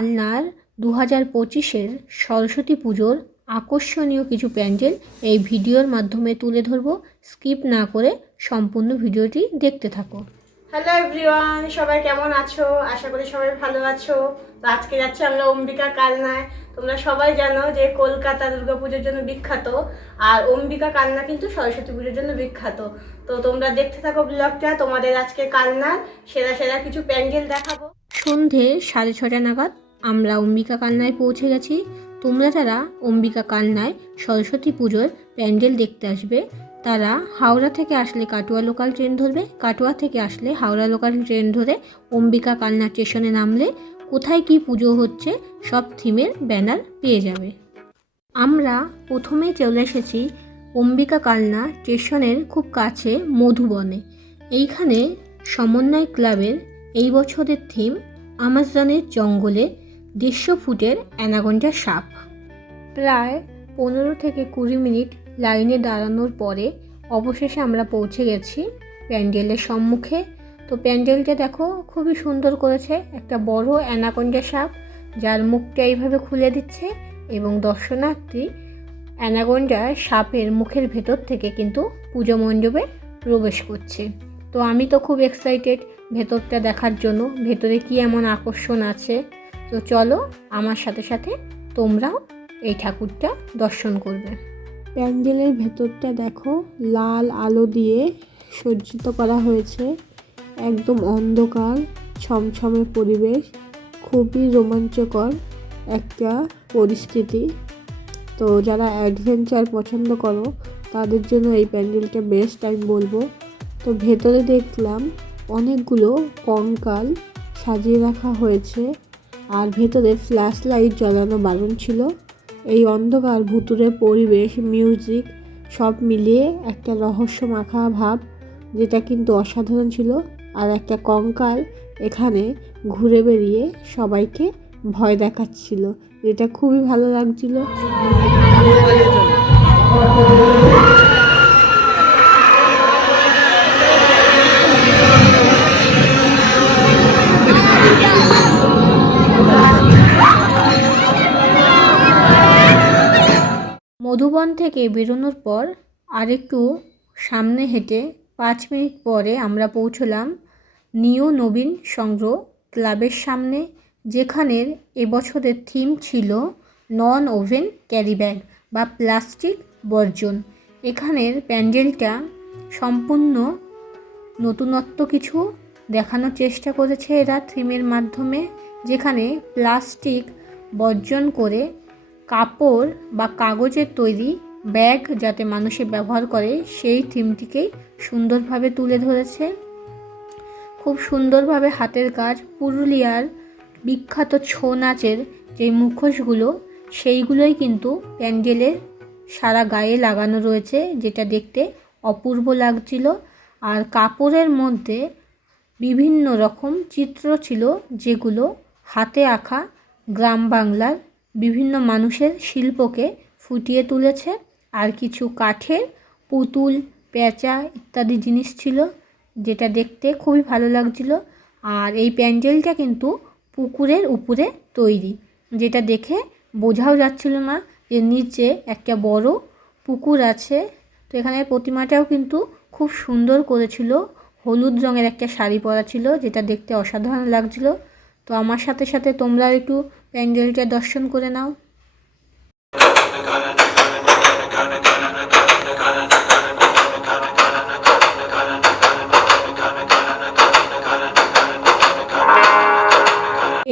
কান্নার দু হাজার পঁচিশের সরস্বতী পুজোর আকর্ষণীয় কিছু প্যান্ডেল এই ভিডিওর মাধ্যমে তুলে ধরবো। স্কিপ না করে সম্পূর্ণ ভিডিওটি দেখতে থাকো। হ্যালো এভরিওয়ান সবাই কেমন আছো? আশা করি সবাই ভালো আছো। তো আজকে যাচ্ছি আমরা অম্বিকা কালনায় তোমরা সবাই জানো যে কলকাতা দুর্গাপুজোর জন্য বিখ্যাত আর অম্বিকা কালনা কিন্তু সরস্বতী পুজোর জন্য বিখ্যাত। তো তোমরা দেখতে থাকো ব্লগটা তোমাদের আজকে কালনার সেরা সেরা কিছু প্যান্ডেল দেখাবো। সন্ধে সাড়ে ছটা নাগাদ আমরা অম্বিকা কান্নায় পৌঁছে গেছি। তোমরা যারা অম্বিকা কান্নায় সরস্বতী পুজোর প্যান্ডেল দেখতে আসবে, তারা হাওড়া থেকে আসলে কাটোয়া লোকাল ট্রেন ধরবে। কাটোয়া থেকে আসলে হাওড়া লোকাল ট্রেন ধরে অম্বিকা কালনা স্টেশনে নামলে কোথায় কি পুজো হচ্ছে, সব থিমের ব্যানার পেয়ে যাবে। আমরা প্রথমে চলে এসেছি অম্বিকা কালনা স্টেশনের খুব কাছে মধুবনে। এইখানে সমন্বয় ক্লাবের এই বছরের থিম আমাজনের জঙ্গলে দেড়শো ফুটের অ্যানাগন্ডা সাপ। প্রায় পনেরো থেকে কুড়ি মিনিট লাইনে দাঁড়ানোর পরে অবশেষে আমরা পৌঁছে গেছি প্যান্ডেলের সম্মুখে। তো প্যান্ডেলটা দেখো, খুবই সুন্দর করেছে। একটা বড় অ্যানাকন্ডা সাপ, যার মুখটা এইভাবে খুলে দিচ্ছে এবং দর্শনার্থী অ্যানাগন্ডা সাপের মুখের ভেতর থেকে কিন্তু পুজো মণ্ডপে প্রবেশ করছে। তো আমি তো খুব এক্সাইটেড ভেতরটা দেখার জন্য। ভেতরে কি এমন আকর্ষণ আছে? তো চলো আমার সাথে সাথে তোমরাও এই ঠাকুরটা দর্শন করবে। প্যান্ডেলের ভেতরটা দেখো, লাল আলো দিয়ে সজ্জিত করা হয়েছে। একদম অন্ধকার, ছমছমে পরিবেশ, খুবই রোমাঞ্চকর একটা পরিস্থিতি। তো যারা অ্যাডভেঞ্চার পছন্দ করো, তাদের জন্য এই প্যান্ডেলটা বেস্ট আমি বলব। তো ভেতরে দেখলাম অনেকগুলো কঙ্কাল সাজিয়ে রাখা হয়েছে। আর ভেতরে ফ্ল্যাশ লাইট জ্বালানো বারণ ছিল এই অন্ধকার ভুতুরে পরিবেশ মিউজিক সব মিলিয়ে একটা রহস্য মাখা ভাব যেটা কিন্তু অসাধারণ ছিল আর একটা কঙ্কাল এখানে ঘুরে বেরিয়ে সবাইকে ভয় দেখাচ্ছিল যেটা খুবই ভালো লাগছিল মধুবন থেকে বেরোনোর পর আরেকটু সামনে হেঁটে পাঁচ মিনিট পরে আমরা পৌঁছলাম নিউ নবীন সংগ্রহ ক্লাবের সামনে, যেখানের এবছরের থিম ছিল নন ওভেন ক্যারি ব্যাগ বা প্লাস্টিক বর্জন। এখানের প্যান্ডেলটা সম্পূর্ণ নতুনত্ব কিছু দেখানোর চেষ্টা করেছে এরা থিমের মাধ্যমে, যেখানে প্লাস্টিক বর্জন করে কাপড় বা কাগজের তৈরি ব্যাগ যাতে মানুষে ব্যবহার করে, সেই থিমটিকেই সুন্দরভাবে তুলে ধরেছে। খুব সুন্দরভাবে হাতের কাজ, পুরুলিয়ার বিখ্যাত ছৌ নাচের যে মুখোশগুলো, সেইগুলোই কিন্তু প্যান্ডেলের সারা গায়ে লাগানো রয়েছে, যেটা দেখতে অপূর্ব লাগছিল। আর কাপড়ের মধ্যে বিভিন্ন রকম চিত্র ছিল, যেগুলো হাতে আঁকা গ্রাম বাংলার বিভিন্ন মানুষের শিল্পকে ফুটিয়ে তুলেছে। আর কিছু কাঠের পুতুল, পেঁচা ইত্যাদি জিনিস ছিল যেটা দেখতে খুবই ভালো লাগছিল। আর এই প্যান্ডেলটা কিন্তু পুকুরের উপরে তৈরি, যেটা দেখে বোঝাও যাচ্ছিল না যে নিচে একটা বড় পুকুর আছে। তো এখানে প্রতিমাটাও কিন্তু খুব সুন্দর করেছিল। হলুদ রঙের একটা শাড়ি পরা ছিল, যেটা দেখতে অসাধারণ লাগছিল। তো আমার সাথে সাথে তোমরা একটু প্যান্ডেলটা দর্শন করে নাও।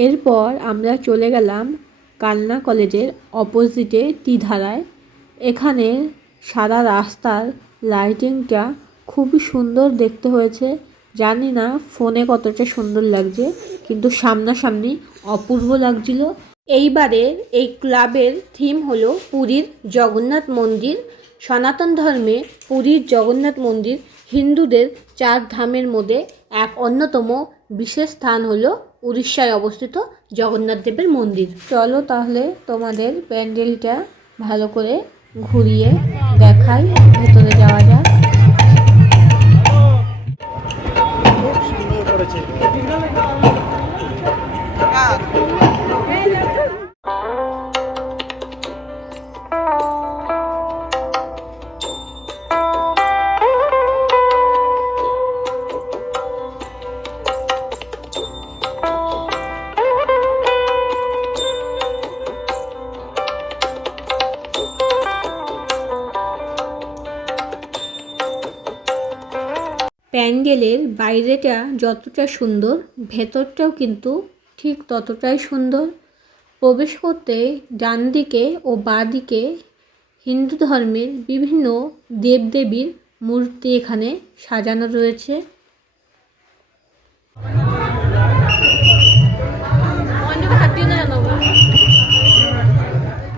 এরপর আমরা চলে গেলাম কান্না কলেজের অপোজিটে টিধারায় এখানে সারা রাস্তার লাইটিংটা খুবই সুন্দর দেখতে হয়েছে। জানি না, ফোনে কতটা সুন্দর লাগছে, কিন্তু সামনাসামনি অপূর্ব লাগছিল। এইবারের এই ক্লাবের থিম হলো পুরীর জগন্নাথ মন্দির। সনাতন ধর্মে পুরীর জগন্নাথ মন্দির হিন্দুদের চার ধামের মধ্যে এক অন্যতম বিশেষ স্থান হলো উড়িষ্যায় অবস্থিত জগন্নাথ দেবের মন্দির। চলো তাহলে তোমাদের প্যান্ডেলটা ভালো করে ঘুরিয়ে দেখাই, ভেতরে যাওয়া যাক। Obrigado. প্যান্ডেলের বাইরেটা যতটা সুন্দর, ভেতরটাও কিন্তু ঠিক ততটাই সুন্দর। প্রবেশ করতে ডান দিকে ও বাঁ দিকে হিন্দু ধর্মের বিভিন্ন দেবদেবীর মূর্তি এখানে সাজানো রয়েছে।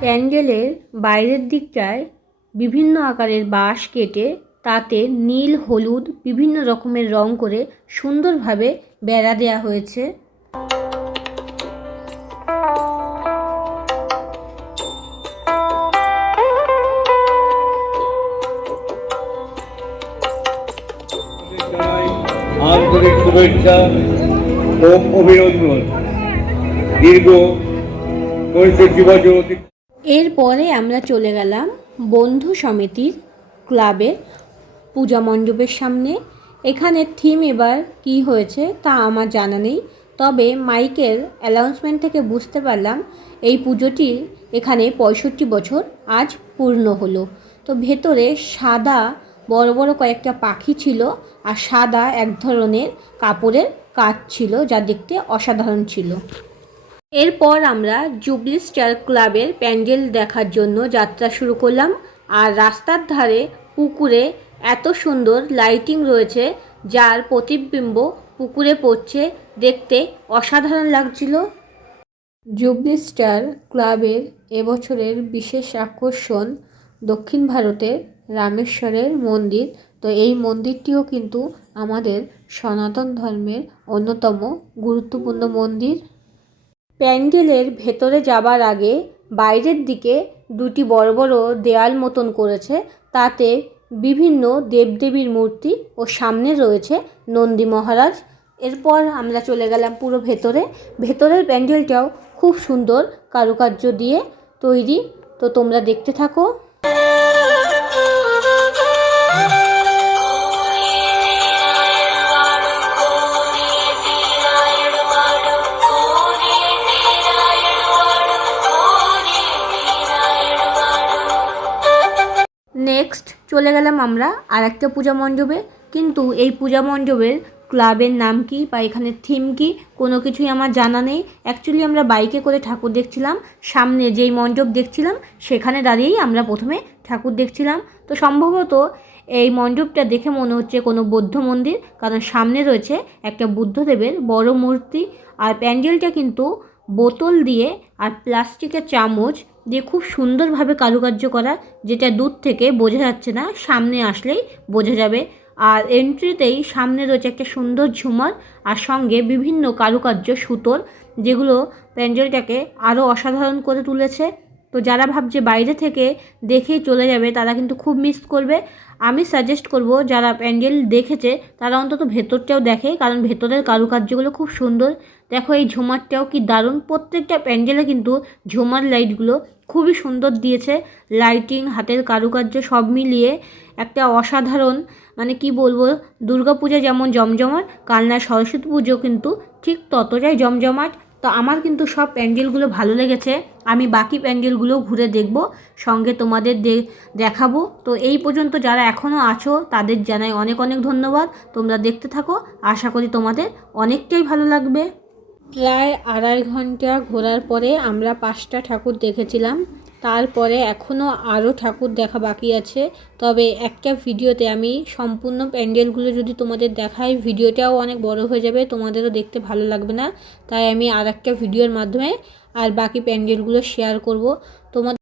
প্যান্ডেলের বাইরের দিকটায় বিভিন্ন আকারের বাঁশ কেটে তাতে নীল হলুদ বিভিন্ন রকমের রং করে সুন্দরভাবে বেড়া দেওয়া হয়েছে। আন্তরিক শুভেচ্ছা ও অভিনন্দন। দীর্ঘ পঁয়ষট্টি বছর এরপরে আমরা চলে গেলাম বন্ধু সমিতির ক্লাবের পূজা মণ্ডপের সামনে। এখানে থিম এবার কি হয়েছে তা আমার জানা নেই। তবে মাইকের অ্যানাউন্সমেন্ট থেকে বুঝতে পারলাম এই পুজোটি এখানে পঁয়ষট্টি বছর আজ পূর্ণ হলো। তো ভেতরে সাদা বড় বড় কয়েকটা পাখি ছিল আর সাদা এক ধরনের কাপড়ের কাজ ছিল যা দেখতে অসাধারণ ছিল। এরপর আমরা জুবলি স্টার ক্লাবের প্যান্ডেল দেখার জন্য যাত্রা শুরু করলাম। আর রাস্তার ধারে পুকুরে এত সুন্দর লাইটিং রয়েছে, যার প্রতিবিম্ব পুকুরে পড়ছে দেখতে অসাধারণ লাগছিল। জুবলি স্টার ক্লাবের এবছরের বিশেষ আকর্ষণ দক্ষিণ ভারতের রামেশ্বরের মন্দির। তো এই মন্দিরটিও কিন্তু আমাদের সনাতন ধর্মের অন্যতম গুরুত্বপূর্ণ মন্দির। প্যান্ডেলের ভেতরে যাবার আগে বাইরের দিকে দুটি বড় বড় দেয়াল মতন করেছে, তাতে বিভিন্ন দেবদেবীর মূর্তি ও সামনে রয়েছে নন্দী মহারাজ। এরপর আমরা চলে গেলাম পুরো ভেতরে। ভেতরের প্যান্ডেলটাও খুব সুন্দর কারুকার্য দিয়ে তৈরি। তো তোমরা দেখতে থাকো। চলে গেলাম আমরা, আর একটা পূজা মণ্ডপে। কিন্তু এই পূজা মণ্ডপের ক্লাবের নাম কি বা এখানে থিম কি, কোনো কিছুই আমার জানা নেই। অ্যাকচুয়ালি আমরা বাইকে করে ঠাকুর দেখছিলাম, সামনে যেই মণ্ডপ দেখছিলাম, সেখানে দাঁড়িয়েই আমরা প্রথমে ঠাকুর দেখছিলাম। তো সম্ভবত এই মণ্ডপটা দেখে মনে হচ্ছে কোনো বৌদ্ধ মন্দির, কারণ সামনে রয়েছে একটা বুদ্ধদেবের বড় মূর্তি। আর প্যান্ডেলটা কিন্তু বোতল দিয়ে আর প্লাস্টিকের চামচ দিয়ে খুব সুন্দরভাবে কারুকার্য করা, যেটা দূর থেকে বোঝা যাচ্ছে না, সামনে আসলেই বোঝা যাবে। আর এন্ট্রিতেই সামনে রয়েছে একটা সুন্দর ঝুমার আর সঙ্গে বিভিন্ন কারুকার্য সুতোর, যেগুলো প্যান্ডেলটাকে আরও অসাধারণ করে তুলেছে। তো যারা ভাবছে বাইরে থেকে দেখেই চলে যাবে, তারা কিন্তু খুব মিস করবে। আমি সাজেস্ট করব, যারা প্যান্ডেল দেখেছে, তারা অন্তত ভেতরটাও দেখে, কারণ ভেতরের কারুকার্যগুলো খুব সুন্দর। দেখো এই ঝুমারটাও কি দারুণ। প্রত্যেকটা প্যান্ডেলে কিন্তু ঝুমার লাইটগুলো খুবই সুন্দর দিয়েছে। লাইটিং হাতের কারুকার্য সব মিলিয়ে একটা অসাধারণ মানে কি বলব, দুর্গাপূজা যেমন জমজমাট কালনার সরস্বতী পুজো কিন্তু ঠিক ততটাই জমজমাট। তো আমার কিন্তু সব প্যান্ডেলগুলো ভালো লেগেছে। আমি বাকি প্যান্ডেলগুলো ঘুরে দেখব, সঙ্গে তোমাদের দেখাবো। তো এই পর্যন্ত যারা এখনও আছো, তাদের জানাই অনেক অনেক ধন্যবাদ। তোমরা দেখতে থাকো। আশা করি তোমাদের অনেকটাই ভালো লাগবে। প্রায় আড়াই ঘণ্টা ঘোরার পরে আমরা পাঁচটা ঠাকুর দেখেছিলাম। তারপরে এখনও আরও ঠাকুর দেখা বাকি আছে। তবে একটা ভিডিওতে আমি সম্পূর্ণ প্যান্ডেলগুলো যদি তোমাদের দেখাই, ভিডিওটাও অনেক বড় হয়ে যাবে, তোমাদেরও দেখতে ভালো লাগবে না। তাই আমি আর একটা ভিডিওর মাধ্যমে আর বাকি প্যান্ডেলগুলো শেয়ার করব। তোমাদের